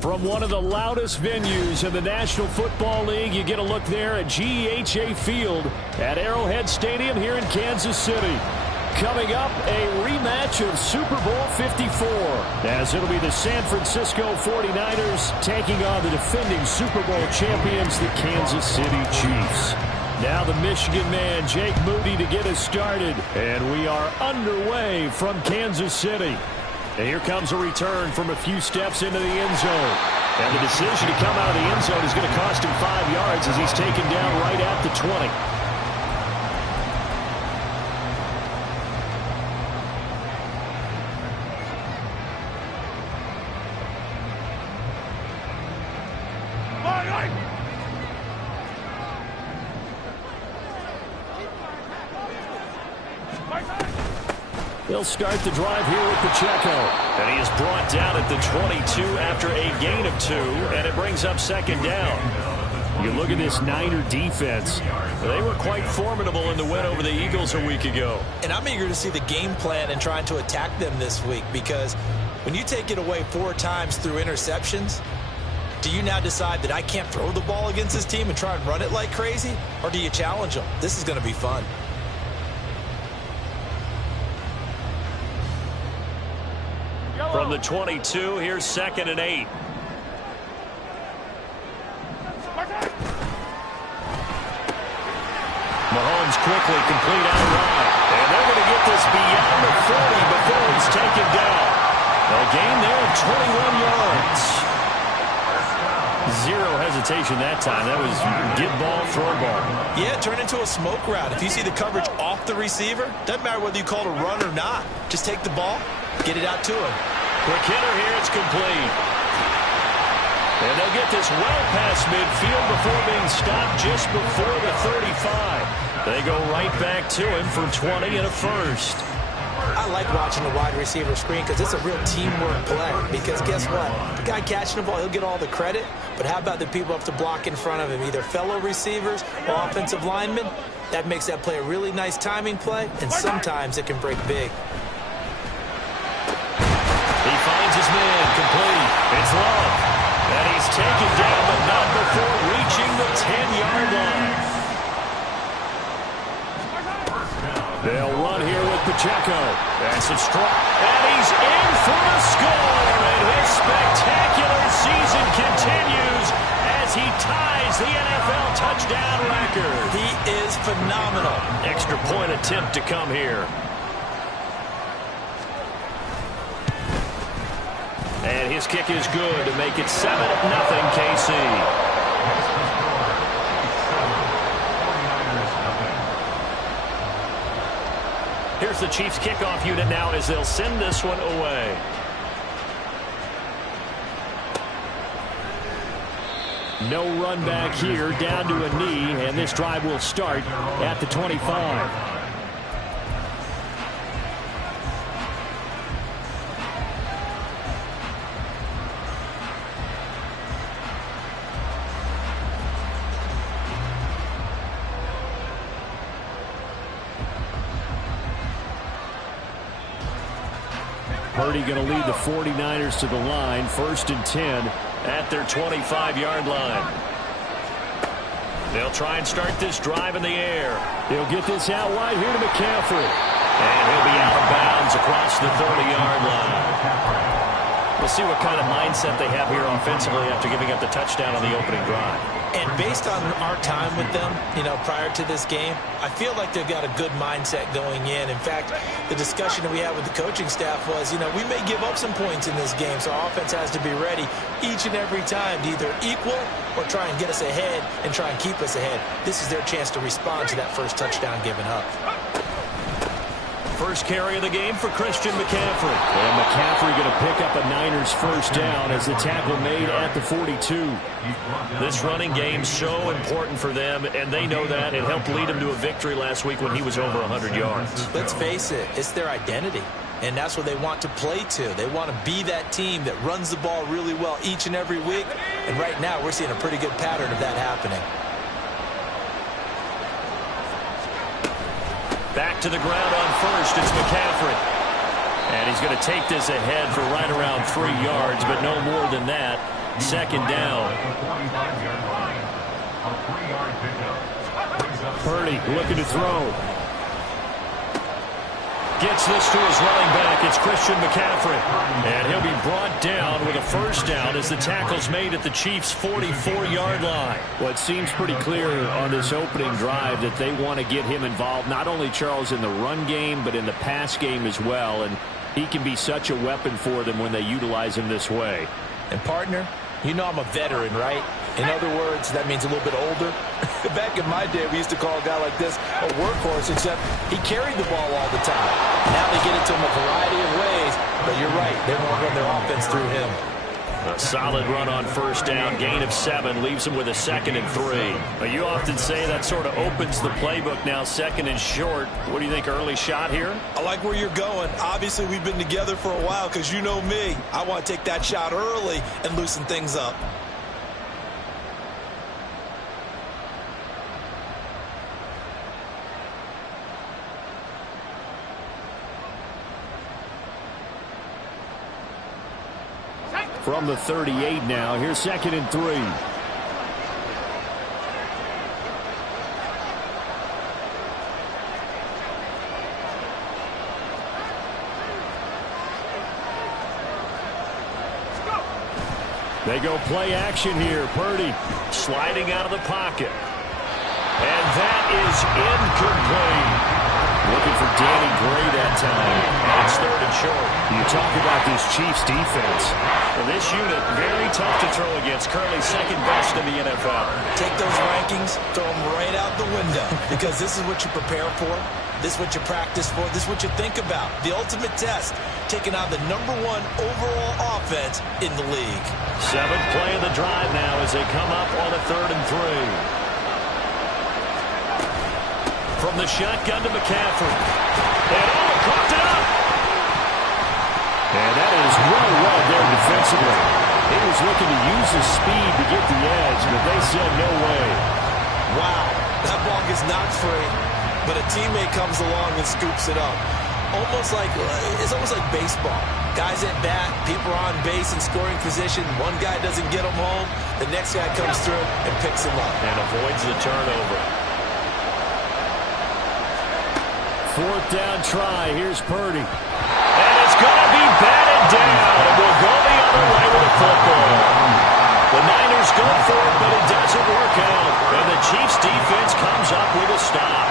From one of the loudest venues in the National Football League, you get a look there at GEHA Field at Arrowhead Stadium here in Kansas City. Coming up, a rematch of Super Bowl 54, as it'll be the San Francisco 49ers taking on the defending Super Bowl champions, the Kansas City Chiefs. Now the Michigan man, Jake Moody, to get us started. And we are underway from Kansas City. And here comes a return from a few steps into the end zone. And the decision to come out of the end zone is going to cost him 5 yards as he's taken down right at the 20. They'll start the drive here with Pacheco. And he is brought down at the 22 after a gain of 2, and it brings up second down. You look at this Niner defense. They were quite formidable in the win over the Eagles a week ago. And I'm eager to see the game plan and trying to attack them this week, because when you take it away 4 times through interceptions, do you now decide that I can't throw the ball against this team and try and run it like crazy? Or do you challenge them? This is going to be fun. From the 22, here's 2nd and 8. Mahomes quickly complete out wide. And they're going to get this beyond the 40 before he's taken down. A gain there of 21 yards. Zero hesitation that time. That was get ball, throw ball. Yeah, turn into a smoke route. If you see the coverage off the receiver, doesn't matter whether you call it a run or not. Just take the ball, get it out to him. Quick hitter here, it's complete. And they'll get this well past midfield before being stopped just before the 35. They go right back to him for 20 and a first. I like watching the wide receiver screen because it's a real teamwork play. Because guess what? The guy catching the ball, he'll get all the credit. But how about the people up to block in front of him, either fellow receivers or offensive linemen? That makes that play a really nice timing play, and sometimes it can break big. He finds his man, complete. It's Love. And he's taken down, but not before reaching the 10-yard line. They'll run here with Pacheco. That's a strike. And he's in for the score. And his spectacular season continues as he ties the NFL touchdown record. He is phenomenal. Extra point attempt to come here. And his kick is good to make it 7-0 KC. Here's the Chiefs kickoff unit now as they'll send this one away. No run back here, down to a knee, and this drive will start at the 25. Purdy going to lead the 49ers to the line, 1st and 10 at their 25-yard line. They'll try and start this drive in the air. He'll get this out wide here to McCaffrey. And he'll be out of bounds across the 30-yard line. We'll see what kind of mindset they have here offensively after giving up the touchdown on the opening drive. And based on our time with them, prior to this game, I feel like they've got a good mindset going in. In fact, the discussion that we had with the coaching staff was, we may give up some points in this game, so our offense has to be ready each and every time to either equal or try and get us ahead and try and keep us ahead. This is their chance to respond to that first touchdown given up. First carry of the game for Christian McCaffrey. And McCaffrey going to pick up a Niners first down as the tackle made at the 42. This running game so important for them, and they know that. It helped lead them to a victory last week when he was over 100 yards. Let's face it, it's their identity. And that's what they want to play to. They want to be that team that runs the ball really well each and every week. And right now, we're seeing a pretty good pattern of that happening. Back to the ground on first, it's McCaffrey. And he's going to take this ahead for right around 3 yards, but no more than that. Second down. Purdy looking to throw. Gets this to his running back. It's Christian McCaffrey. And he'll be brought down with a first down as the tackle's made at the Chiefs' 44-yard line. Well, it seems pretty clear on this opening drive that they want to get him involved, not only, Charles, in the run game, but in the pass game as well. And he can be such a weapon for them when they utilize him this way. And, partner, you know I'm a veteran, right? In other words, that means a little bit older. Back in my day, we used to call a guy like this a workhorse, except he carried the ball all the time. Now they get it to him a variety of ways, but you're right, they won't run their offense through him. A solid run on first down, gain of 7, leaves him with a 2nd and 3. But you often say that sort of opens the playbook now, 2nd and short. What do you think, early shot here? I like where you're going. Obviously, we've been together for a while because you know me. I want to take that shot early and loosen things up. From the 38 now, here's 2nd and 3. They go play action here. Purdy sliding out of the pocket. And that is incomplete. Looking for Danny Gray that time. And it's 3rd and short. You talk about this Chiefs defense. Well, this unit, very tough to throw against. Currently 2nd best in the NFL. Take those rankings, throw them right out the window. Because this is what you prepare for. This is what you practice for. This is what you think about. The ultimate test. Taking out the #1 overall offense in the league. 7th play of the drive now as they come up on a 3rd and 3. From the shotgun to McCaffrey. And coughed it up. And that is well read there defensively. He was looking to use his speed to get the edge, but they said no way. Wow, that ball gets knocked free, but a teammate comes along and scoops it up. It's almost like baseball. Guys at bat, people are on base in scoring position. One guy doesn't get him home. The next guy comes through and picks him up. And avoids the turnover. 4th down try. Here's Purdy. And it's going to be batted down. And we'll go the other way with the football. The Niners go for it, but it doesn't work out. And the Chiefs defense comes up with a stop.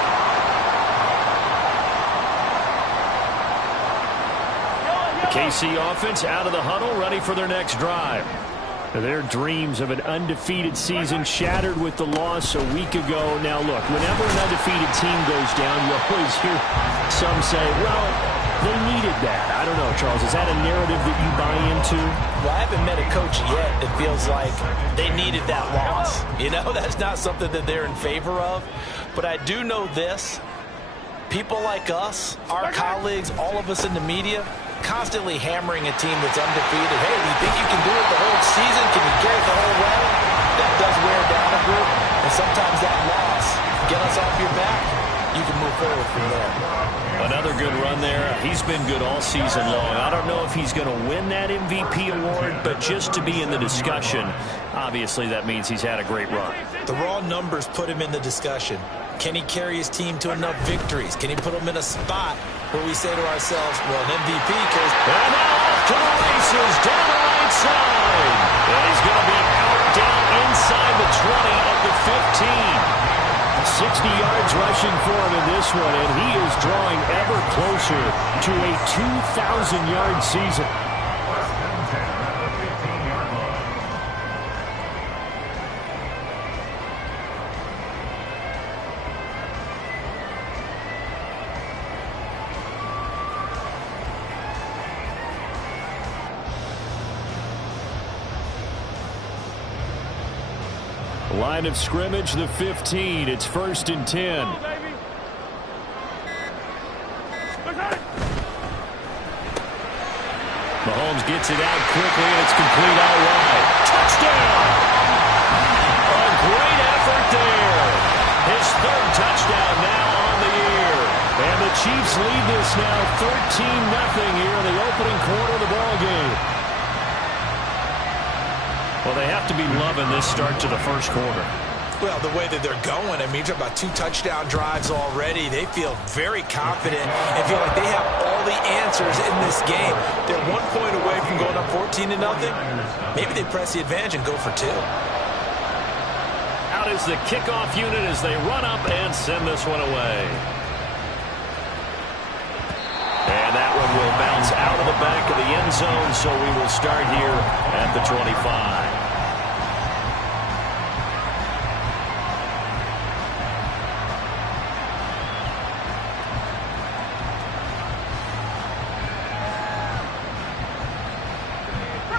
The KC offense out of the huddle, ready for their next drive. Their dreams of an undefeated season shattered with the loss a week ago. Now, look, whenever an undefeated team goes down, you always hear some say, well, they needed that. I don't know, Charles. Is that a narrative that you buy into? Well, I haven't met a coach yet that feels like they needed that loss. You know, that's not something that they're in favor of. But I do know this. People like us, our colleagues, all of us in the media, constantly hammering a team that's undefeated. Hey, do you think you can do it the whole season? Can you carry it the whole way? That does wear down a group. And sometimes that loss, get us off your back, you can move forward from there. Another good run there. He's been good all season long. I don't know if he's going to win that MVP award, but just to be in the discussion, obviously that means he's had a great run. The raw numbers put him in the discussion. Can he carry his team to enough victories? Can he put them in a spot where we say to ourselves, well, an MVP carries. And now off to the races down the right side. And he's going to be out down inside the 20 at the 15. 60 yards rushing for him in this one, and he is drawing ever closer to a 2,000-yard season. Line of scrimmage, the 15. It's 1st and 10. Mahomes gets it out quickly, and it's complete out wide. Touchdown! A great effort there. His 3rd touchdown now on the year. And the Chiefs lead this now 13-0 here in the opening quarter of the ballgame. Well, they have to be loving this start to the first quarter. Well, the way that they're going, I mean, you're talking about 2 touchdown drives already. They feel very confident and feel like they have all the answers in this game. They're 1 point away from going up 14-0. Maybe they press the advantage and go for 2. Out is the kickoff unit as they run up and send this one away. And that one will bounce out of the back of the end zone, so we will start here at the 25.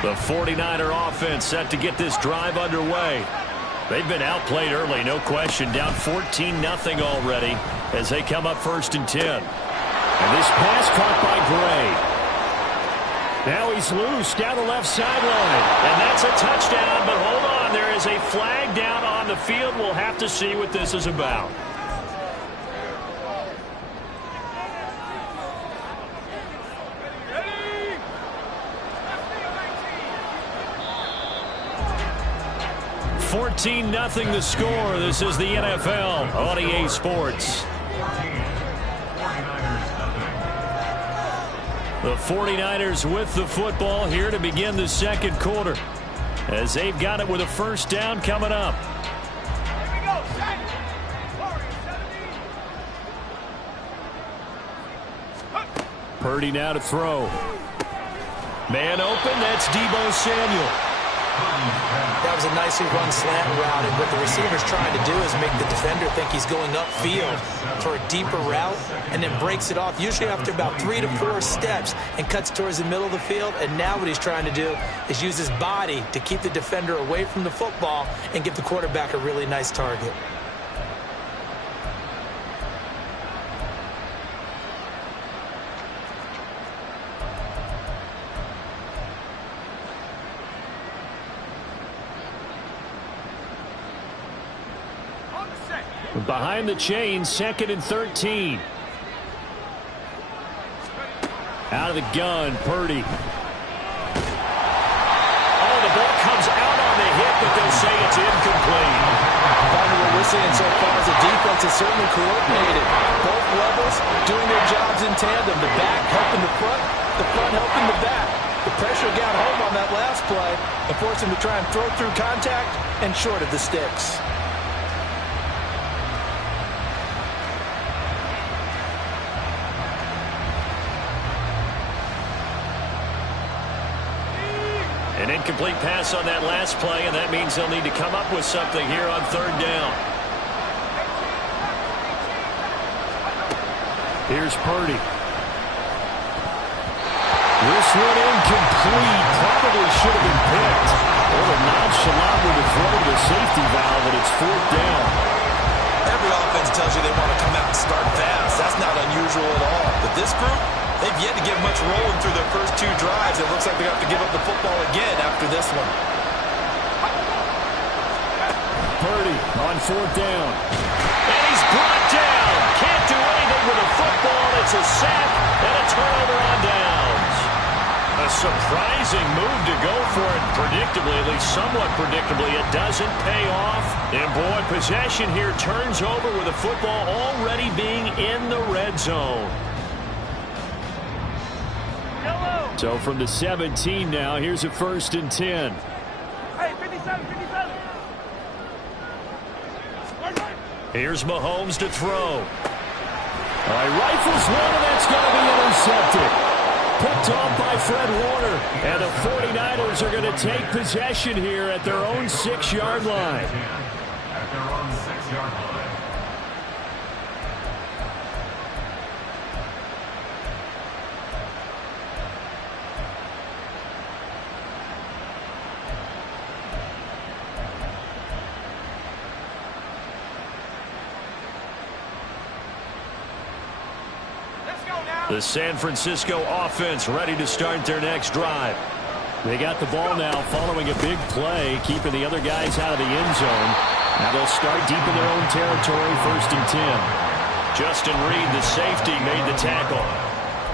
The 49er offense set to get this drive underway. They've been outplayed early, no question. Down 14-0 already as they come up 1st and 10. And this pass caught by Gray. Now he's loose down the left sideline. And that's a touchdown, but hold on. There is a flag down on the field. We'll have to see what this is about. Nothing the score. This is the NFL on EA Sports. The 49ers with the football here to begin the second quarter as they've got it with a first down coming up. Purdy now to throw. Man open, that's Deebo Samuel. That was a nicely run slant route, and what the receiver's trying to do is make the defender think he's going upfield for a deeper route and then breaks it off, usually after about 3 to 4 steps, and cuts towards the middle of the field. And now what he's trying to do is use his body to keep the defender away from the football and give the quarterback a really nice target. Behind the chain, 2nd and 13. Out of the gun, Purdy. Oh, the ball comes out on the hit, but they'll say it's incomplete. What we're seeing so far is the defense is certainly coordinated. Both levels doing their jobs in tandem. The back helping the front helping the back. The pressure got home on that last play and forced him to try and throw through contact and short of the sticks. An incomplete pass on that last play, and that means they'll need to come up with something here on 3rd down. Here's Purdy. This one incomplete. Probably should have been picked. A little nonchalant with the throw to the safety valve, and it's 4th down. Every offense tells you they want to come out and start fast. That's not unusual at all. But this group, they've yet to get much rolling through their first 2 drives. It looks like they have to give up the football again after this one. Purdy on 4th down. And he's brought down. Can't do anything with the football. It's a sack and a turnover on downs. A surprising move to go for it. Predictably, at least somewhat predictably, it doesn't pay off. And boy, possession here turns over with the football already being in the red zone. So from the 17 now, here's a 1st and 10. Hey, 57, 57. Here's Mahomes to throw. Rifles one, and that's going to be intercepted. Picked off by Fred Warner. And the 49ers are going to take possession here at their own 6-yard line. At their own 6-yard line. The San Francisco offense ready to start their next drive. They got the ball now following a big play, keeping the other guys out of the end zone. Now they'll start deep in their own territory, 1st and 10. Justin Reed, the safety, made the tackle.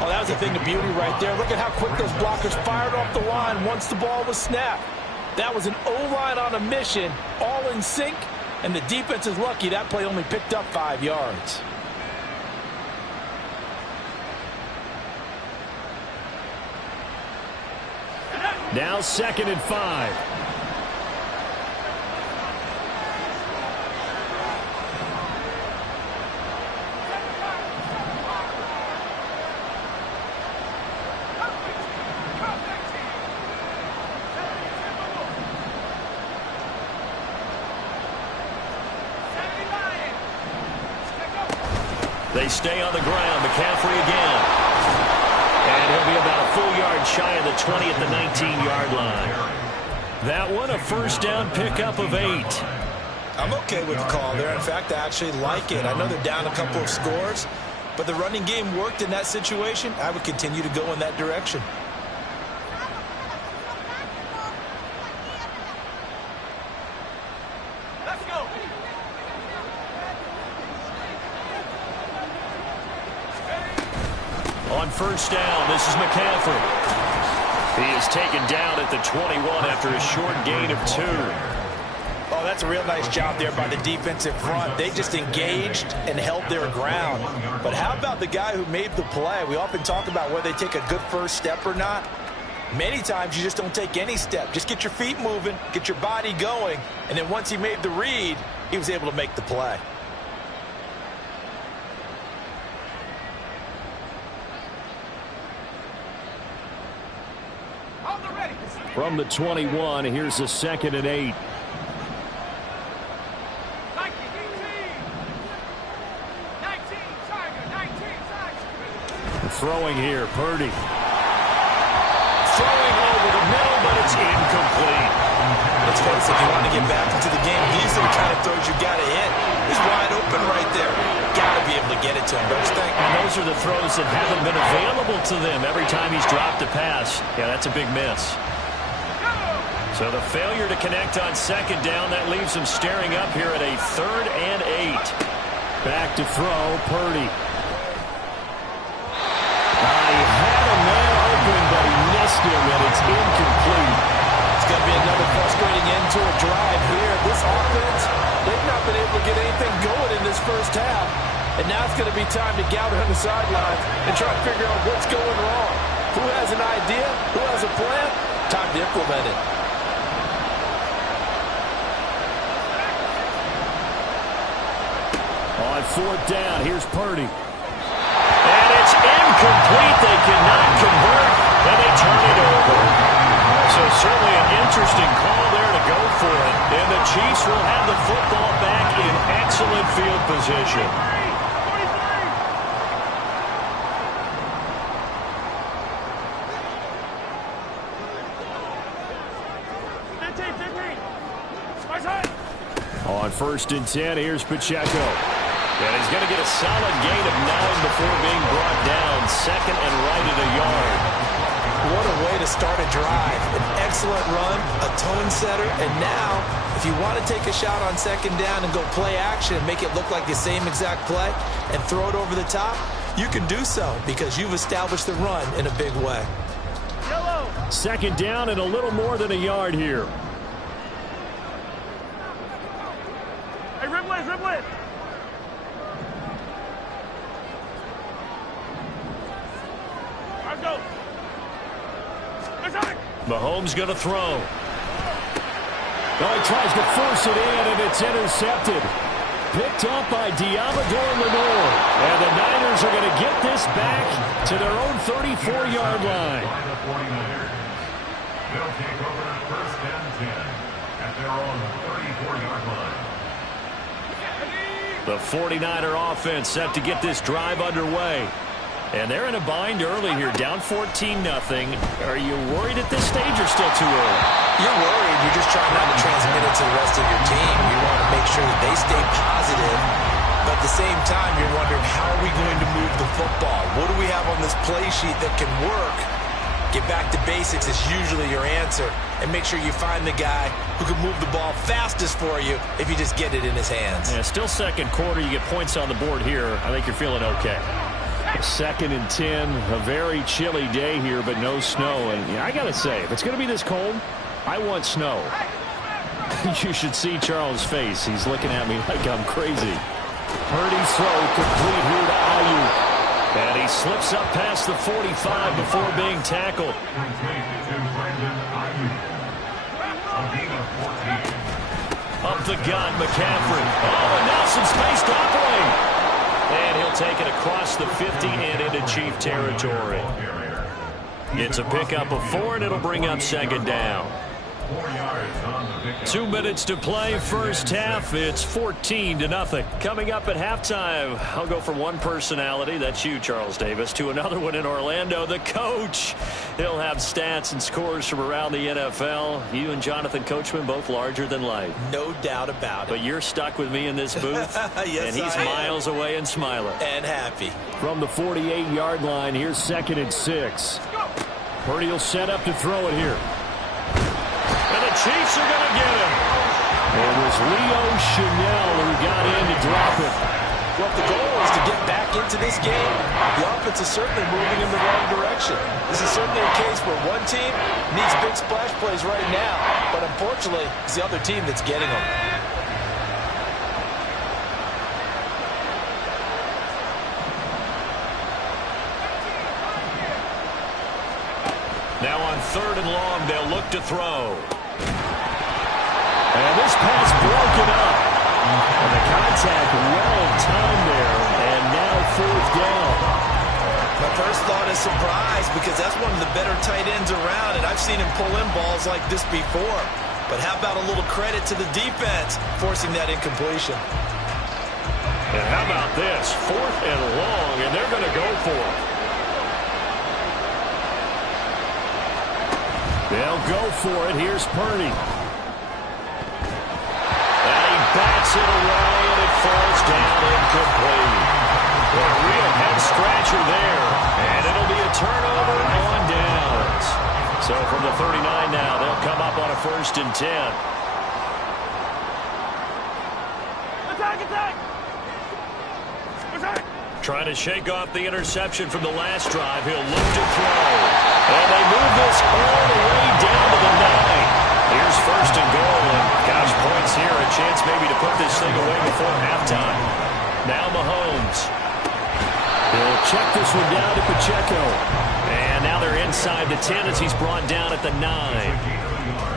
Oh, that was a thing of beauty right there. Look at how quick those blockers fired off the line once the ball was snapped. That was an O-line on a mission, all in sync, and the defense is lucky that play only picked up 5 yards. Now 2nd and 5. They stay on the ground. McCaffrey again. And he'll be about a full yard shy of the 20 at the 19-yard line. That one, a first down pickup of 8. I'm okay with the call there. In fact, I actually like it. I know they're down a couple of scores, but the running game worked in that situation. I would continue to go in that direction. Let's go. On first down, this is McCaffrey. He is taken down at the 21 after a short gain of 2. Oh, that's a real nice job there by the defensive front. They just engaged and held their ground. But how about the guy who made the play? We often talk about whether they take a good first step or not. Many times you just don't take any step. Just get your feet moving, get your body going, and then once he made the read, he was able to make the play. From the 21, here's the 2nd and 8. Throwing here, Purdy. Throwing over the middle, but it's incomplete. Let's face it, if you want to get back into the game, these are the kind of throws you got to hit. He's wide open right there. Got to be able to get it to him, don't you think? And those are the throws that haven't been available to them every time he's dropped a pass. Yeah, that's a big miss. So the failure to connect on 2nd down, that leaves him staring up here at a 3rd and 8. Back to throw, Purdy. He had a man open, but he missed him, and it's incomplete. It's going to be another frustrating end to a drive here. This offense, they've not been able to get anything going in this first half. And now it's going to be time to gather on the sidelines and try to figure out what's going wrong. Who has an idea? Who has a plan? Time to implement it. On 4th down, here's Purdy. And it's incomplete. They cannot convert, and they turn it over. So certainly an interesting call there to go for it. And the Chiefs will have the football back in excellent field position. On 1st and 10, here's Pacheco. And he's going to get a solid gain of 9 before being brought down. 2nd and right at a yard. What a way to start a drive. An excellent run, a tone setter, and now, if you want to take a shot on 2nd down and go play action and make it look like the same exact play and throw it over the top, you can do so because you've established the run in a big way. 2nd down and a little more than a yard here. Hey, Riblet, Riblet. Let's go. Mahomes going to throw. He tries to force it in, and it's intercepted. Picked up by Diamador Lenore. And the Niners are going to get this back to their own 34-yard line. They'll take over 1st and 10 at their own 34-yard line. The 49er offense set to get this drive underway. And they're in a bind early here, down 14-0. Are you worried at this stage or still too early? You're worried. You're just trying not to transmit it to the rest of your team. You want to make sure that they stay positive. But at the same time, you're wondering, how are we going to move the football? What do we have on this play sheet that can work? Get back to basics is usually your answer. And make sure you find the guy who can move the ball fastest for you if you just get it in his hands. Yeah, still 2nd quarter. You get points on the board here. I think you're feeling okay. 2nd and 10, a very chilly day here, but no snow. And I got to say, if it's going to be this cold, I want snow. You should see Charles' face. He's looking at me like I'm crazy. Purdy's throw complete here to Ayuk. And he slips up past the 45 before being tackled. Up the gut, McCaffrey. Oh, and now some space to operate. And he'll take it across the 50 and into Chief territory. It's a pickup of 4, and it'll bring up second down. 2 minutes to play, first half. It's 14-0. Coming up at halftime, I'll go from one personality, that's you, Charles Davis, to another one in Orlando, the coach. He'll have stats and scores from around the NFL. You and Jonathan Coachman both larger than life. No doubt about it. But you're stuck with me in this booth. Yes, and he's miles away and smiling. And happy. From the 48-yard line, here's 2nd and 6. Purdy will set up to throw it here. And the Chiefs are going to get him. It was Leo Chanel who got in to drop it. Well, the goal is to get back into this game. The offense is certainly moving in the wrong direction. This is certainly a case where one team needs big splash plays right now. But unfortunately, it's the other team that's getting them. Now on 3rd and long, they'll look to throw. And this pass broken up. And the contact well timed there. And now 4th down. My first thought is surprise because that's one of the better tight ends around, and I've seen him pull in balls like this before. But how about a little credit to the defense forcing that incompletion? And how about this? 4th and long, and they're going to go for it. They'll go for it. Here's Purdy. And he bats it away, and it falls down incomplete. What a real head-scratcher there. And it'll be a turnover on downs. So from the 39 now, they'll come up on a 1st and 10. Attack! Trying to shake off the interception from the last drive. He'll look to throw. And they move this all the way down to the 9. Here's 1st and goal. And gosh, points here. A chance maybe to put this thing away before halftime. Now Mahomes. He'll check this one down to Pacheco. And now they're inside the 10 as he's brought down at the 9.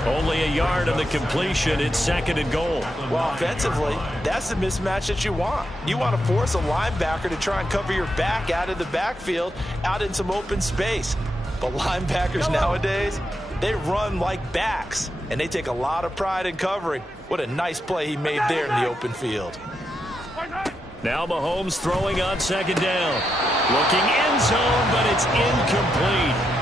Only a yard on the completion. It's 2nd and goal. Well, offensively, that's the mismatch that you want. You want to force a linebacker to try and cover your back out of the backfield, out in some open space. But linebackers nowadays, they run like backs, and they take a lot of pride in covering. What a nice play he made there in the open field. Now Mahomes throwing on 2nd down. Looking end zone, but it's incomplete.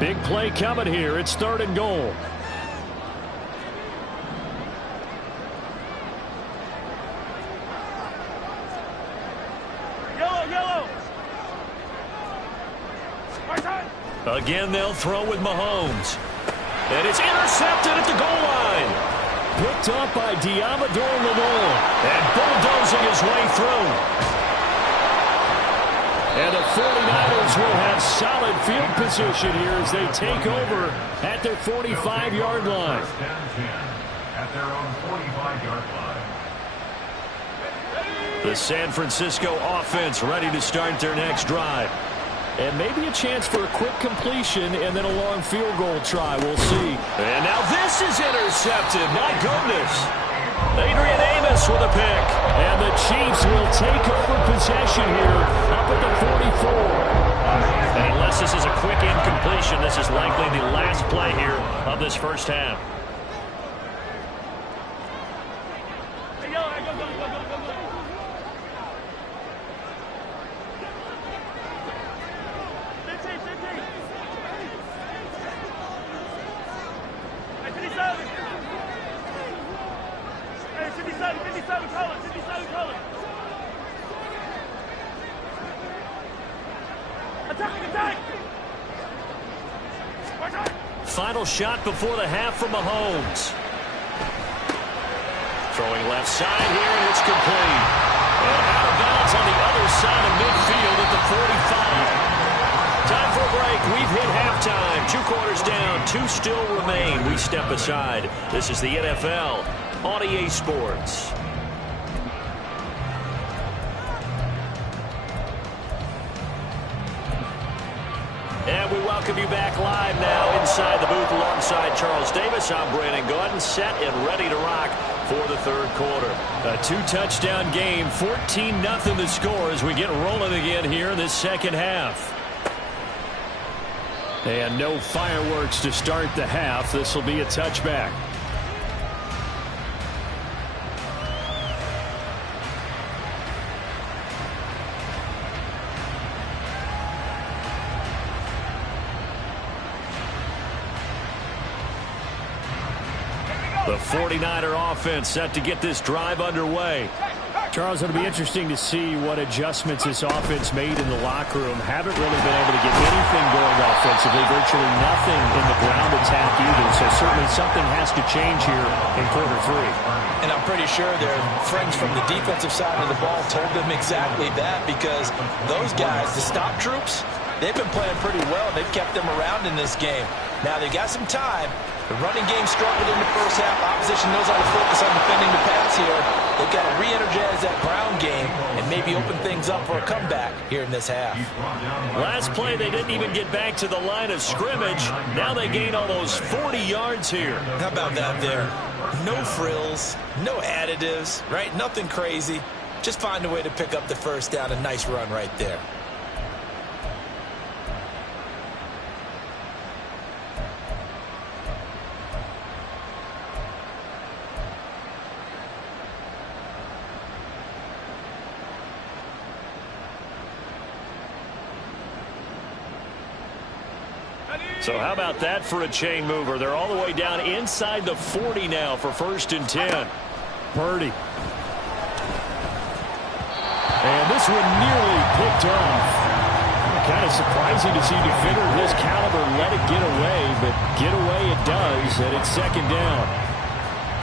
Big play coming here. It's 3rd and goal. Yellow. Again, they'll throw with Mahomes. And it's intercepted at the goal line. Picked up by Diamador Lenore. And bulldozing his way through. And the 49ers will have solid field position here as they take over at their 45-yard line. At their own 45-yard line. The San Francisco offense ready to start their next drive. And maybe a chance for a quick completion and then a long field goal try. We'll see. And now this is intercepted. My goodness. Adrian Amos with a pick. And the Chiefs will take over possession here up at the 44. And unless this is a quick incompletion, this is likely the last play here of this first half. Final shot before the half from Mahomes. Throwing left side here, and it's complete. And out of bounds on the other side of midfield at the 45. Time for a break. We've hit halftime. 2 quarters down. 2 still remain. We step aside. This is the NFL on EA Sports. And we welcome you back live now inside the booth alongside Charles Davis. I'm Brandon Gordon, set and ready to rock for the third quarter. A 2-touchdown game, 14-0 the score as we get rolling again here in this second half. And no fireworks to start the half. This will be a touchback. The 49er offense set to get this drive underway. Charles, it'll be interesting to see what adjustments this offense made in the locker room. Haven't really been able to get anything going offensively, virtually nothing in the ground attack either. So certainly something has to change here in quarter 3. And I'm pretty sure their friends from the defensive side of the ball told them exactly that, because those guys, the stop troops, they've been playing pretty well. They've kept them around in this game. Now they've got some time. The running game struggled in the first half. Opposition knows how to focus on defending the pass here. They've got to re-energize that ground game and maybe open things up for a comeback here in this half. Last play, they didn't even get back to the line of scrimmage. Now they gain almost 40 yards here. How about that there? No frills, no additives, right? Nothing crazy. Just find a way to pick up the first down. A nice run right there. So how about that for a chain mover? They're all the way down inside the 40 now for 1st and 10. Purdy. And this one nearly picked off. Kind of surprising to see a defender of his caliber let it get away, but get away it does, and it's 2nd down.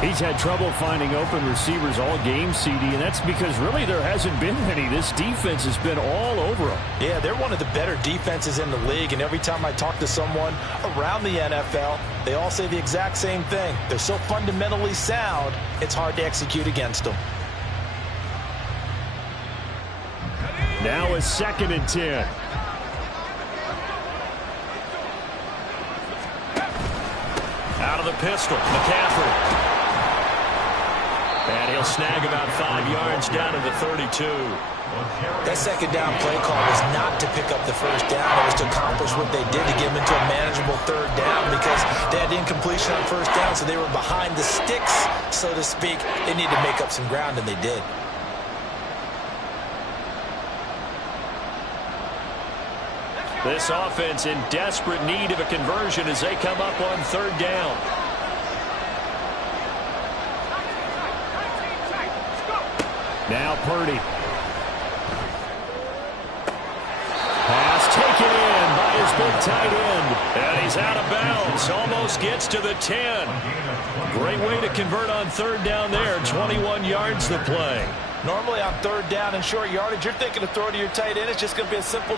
He's had trouble finding open receivers all game, CD, and that's because really there hasn't been any. This defense has been all over them. Yeah, they're one of the better defenses in the league, and every time I talk to someone around the NFL, they all say the exact same thing. They're so fundamentally sound, it's hard to execute against them. Now it's 2nd and 10. Out of the pistol, McCaffrey. And he'll snag about 5 yards down to the 32. That 2nd down play call was not to pick up the first down. It was to accomplish what they did, to get them into a manageable 3rd down, because they had incompletion on 1st down, so they were behind the sticks, so to speak. They needed to make up some ground, and they did. This offense in desperate need of a conversion as they come up on 3rd down. Now Purdy. Pass taken in by his big tight end. And he's out of bounds. Almost gets to the 10. Great way to convert on 3rd down there. 21 yards the play. Normally on 3rd down and short yardage, you're thinking to throw to your tight end. It's just going to be a simple